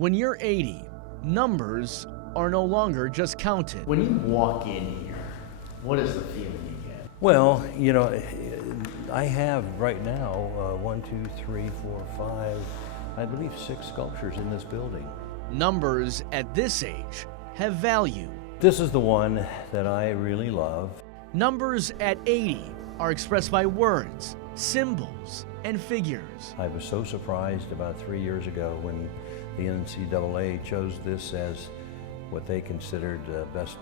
When you're 80, numbers are no longer just counted. When you walk in here, what is the feeling you get? Well, you know, I have right now 1, 2, 3, 4, 5, I believe 6 sculptures in this building. Numbers at this age have value. This is the one that I really love. Numbers at 80 are expressed by words, symbols, and figures. I was so surprised about 3 years ago when the NCAA chose this as what they considered best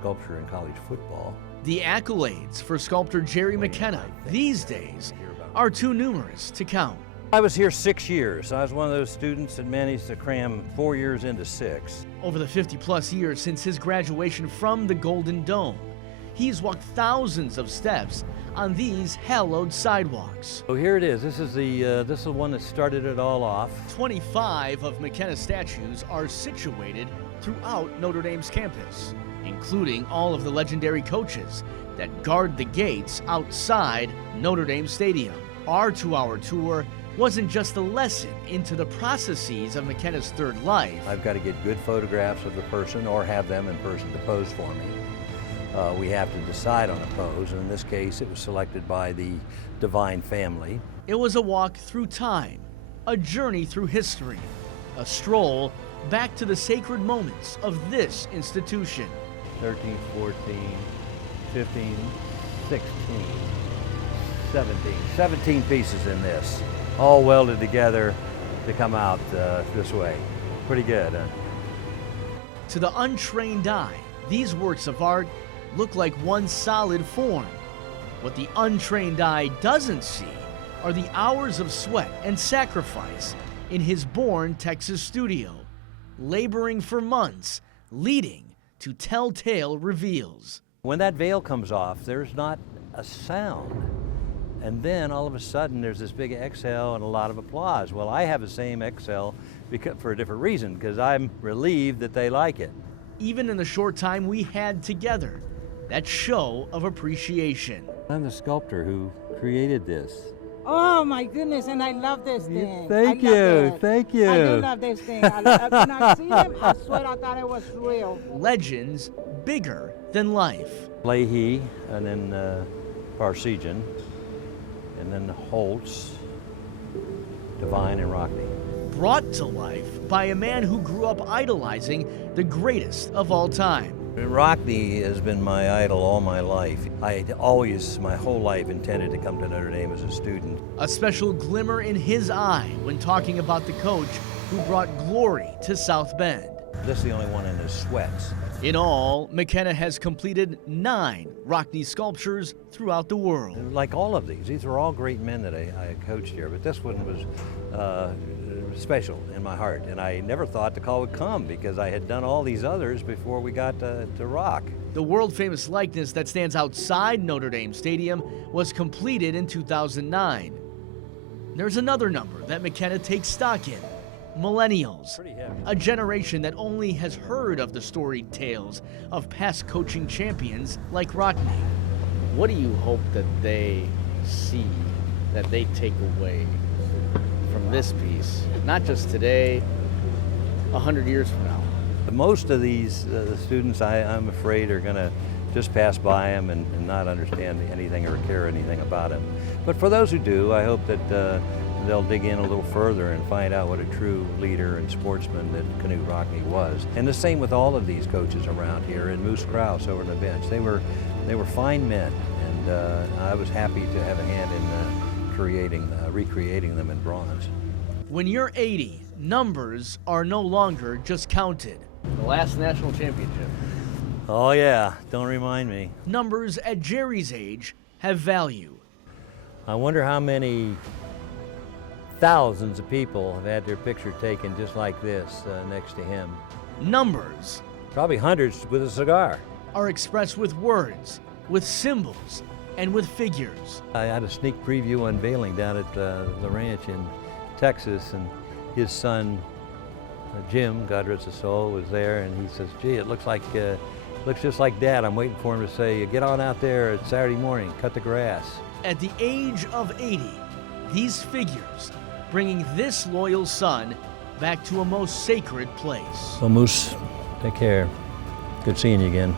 sculpture in college football. The accolades for sculptor Jerry McKenna these days are too numerous to count. I was here 6 years. I was one of those students that managed to cram 4 years into 6. Over the 50-plus years since his graduation from the Golden Dome, he's walked thousands of steps on these hallowed sidewalks. So here it is. This is the one that started it all off. 25 of McKenna's statues are situated throughout Notre Dame's campus, including all of the legendary coaches that guard the gates outside Notre Dame Stadium. Our 2-hour tour wasn't just a lesson into the processes of McKenna's third life. I've got to get good photographs of the person or have them in person to pose for me. We have to decide on a pose, and in this case it was selected by the Divine Family. It was a walk through time, a journey through history, a stroll back to the sacred moments of this institution. 13, 14, 15, 16, 17 pieces in this, all welded together to come out this way. Pretty good, huh? To the untrained eye, these works of art look like one solid form. What the untrained eye doesn't see are the hours of sweat and sacrifice in his Bourne, Texas studio, laboring for months, leading to telltale reveals. When that veil comes off, there's not a sound. And then all of a sudden there's this big exhale and a lot of applause. Well, I have the same exhale for a different reason, because I'm relieved that they like it. Even in the short time we had together, that show of appreciation. I'm the sculptor who created this. Oh my goodness, and I love this thing. Thank you. I do love this thing. When I see him, I swear I thought it was real. Legends bigger than life. Leahy, and then Parsegian, and then Holtz, Divine, and Rockney. Brought to life by a man who grew up idolizing the greatest of all time. Rockney has been my idol all my life. I had always, my whole life, intended to come to Notre Dame as a student. A special glimmer in his eye when talking about the coach who brought glory to South Bend. This is the only one in his sweats. In all, McKenna has completed 9 Rockney sculptures throughout the world. Like all of these are all great men that I coached here, but this one was special in my heart, and I never thought the call would come because I had done all these others before we got to rock. The world-famous likeness that stands outside Notre Dame Stadium was completed in 2009. There's another number that McKenna takes stock in: millennials, a generation that only has heard of the storied tales of past coaching champions like Rockney. What do you hope that they see, that they take away from this piece, not just today, 100 years from now? Most of these students, I'm afraid, are going to just pass by them and not understand anything or care anything about them. But for those who do, I hope that they'll dig in a little further and find out what a true leader and sportsman that Knute Rockne was. And the same with all of these coaches around here, and Moose Krause over on the bench. They were fine men, and I was happy to have a hand in recreating them in bronze. When you're 80, numbers are no longer just counted. The last national championship. Oh yeah, don't remind me. Numbers at Jerry's age have value. I wonder how many thousands of people have had their picture taken just like this next to him. Numbers Probably hundreds with a cigar. are expressed with words, with symbols, and with figures. I had a sneak preview unveiling down at the ranch in Texas, and his son, Jim, God rest his soul, was there, and he says, "Gee, it looks just like Dad. I'm waiting for him to say, get on out there at Saturday morning, cut the grass." At the age of 80, these figures, bringing this loyal son back to a most sacred place. So Moose, take care. Good seeing you again.